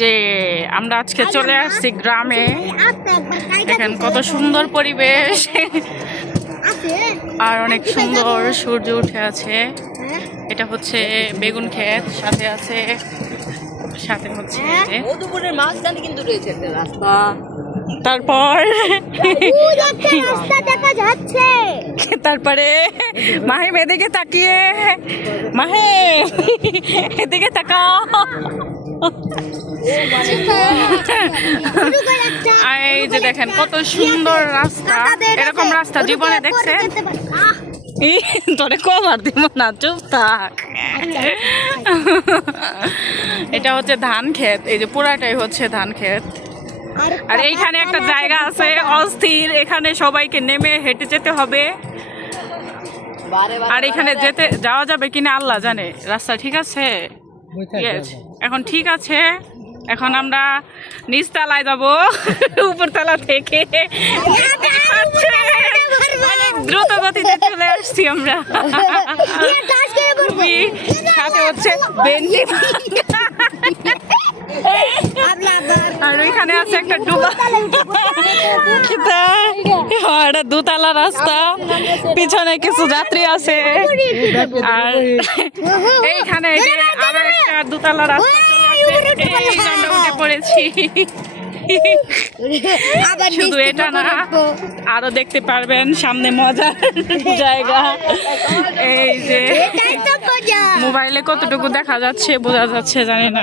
যে আমরা আজকে চলে আসছি গ্রামে। দেখেন কত সুন্দর পরিবেশ আর অনেক সুন্দর সূর্য উঠে আছে। এটা হচ্ছে বেগুন ক্ষেত, সাথে আছে হচ্ছে মধুপুরের মাঝখানে কিন্তু রয়েছে একটা রাস্তা। তারপর রাস্তা দেখা যাচ্ছে। তারপরে মাহিম এদিকে তাকিয়ে, মাহে এদিকে তাকাও। এই যে দেখেন কত সুন্দর রাস্তা, এরকম রাস্তা জীবনে দেখছেন? তোরে কবার দিব না, চুপ থাক। এটা হচ্ছে ধান ক্ষেত, এই যে পুরাটাই হচ্ছে ধান ক্ষেত। আর এইখানে একটা জায়গা আছে অস্থির, এখানে সবাইকে নেমে হেঁটে যেতে হবে। আর এখানে যাওয়া যাবে কিনা আল্লাহ জানে। রাস্তা ঠিক আছে? এখন ঠিক আছে। এখন আমরা নিচতলায় যাব, উপরতলা থেকে অনেক দ্রুত গতিতে চলে আসছি আমরা। সাথে হচ্ছে বেন্ডি, আর ওইখানে আছে একটা ডুবা। এটা দোতলা রাস্তা, পিছনে কিছু যাত্রী আছে। আর এইখানে আবার একটা দোতলা রাস্তা উঠে পড়েছি। শুধু এটা না, আরো দেখতে পারবেন সামনে মজার জায়গা। এই যে মোবাইলে কতটুকু দেখা যাচ্ছে বোঝা যাচ্ছে জানি না।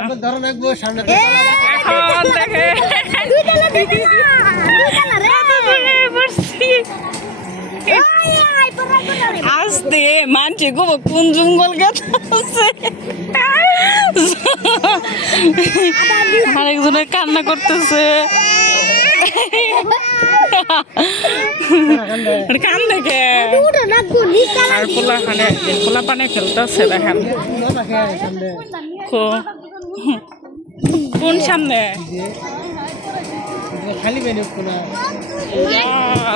এখন দেখে আসতে মানছি গো, কোন জঙ্গল গেছে। আরেকজনের কান্না করতেছে, কান দেখে। আর খোলা পানে খেলতেছে, দেখেন কোন সামনে।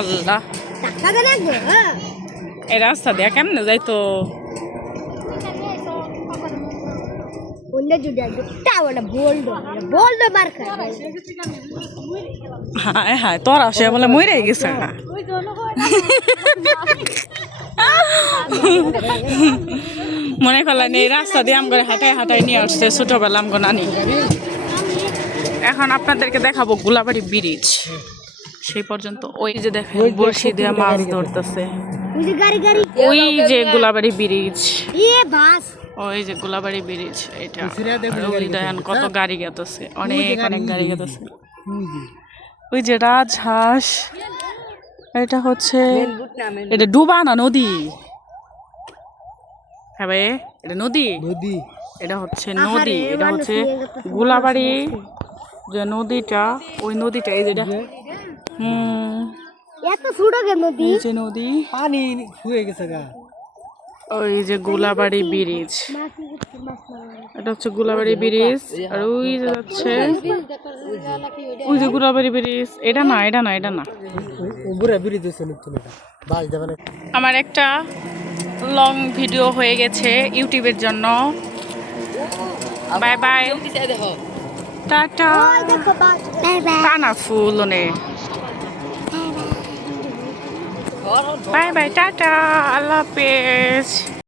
আল্লাহ, এই রাস্তা দিয়া কেমনে যাইতো? হায় হায়, তোর আসে বলে মরে গেছে। মনে করলেন এই রাস্তা দিয়ে আমগরে হাঁটায় হাঁটায় নিয়ে আসছে ছোটবেলা আমগো নানি। এখন আপনাদেরকে দেখাবো গোলাবাড়ি ব্রিজ। সেই পর্যন্ত ওই যে দেখেন বড়শি দিয়ে মাছ ধরতেছে। ওই যে গোলাবাড়ি ব্রিজ, ওই যে গোলাবাড়ি ব্রিজ, এটা দেখেন কত গাড়ি গেতেছে, অনেক অনেক গাড়ি গেতেছে। ওই যে রাজহাঁস, এটা হচ্ছে, এটা ডুবা না নদী? হ্যাঁ ভাই, এটা নদী, এটা হচ্ছে নদী। এটা হচ্ছে গোলাবাড়ি যে নদীটা, ওই নদীটা, এই যেটা নদী, পানি শুয়ে গেছে গা। ওই যে গোলাবাড়ি ব্রিজ, এটা হচ্ছে গোলাবাড়ি ব্রিজ। আর ওই যে যাচ্ছে ওই যে গোলাবাড়ি ব্রিজ। এটা না, এটা না, এটা না। আমার একটা লং ভিডিও হয়ে গেছে ইউটিউবের জন্য। Bye bye, tata. টানা ফুল নে, বাই বাই, টাটা, আল্লাহ হাফেজ।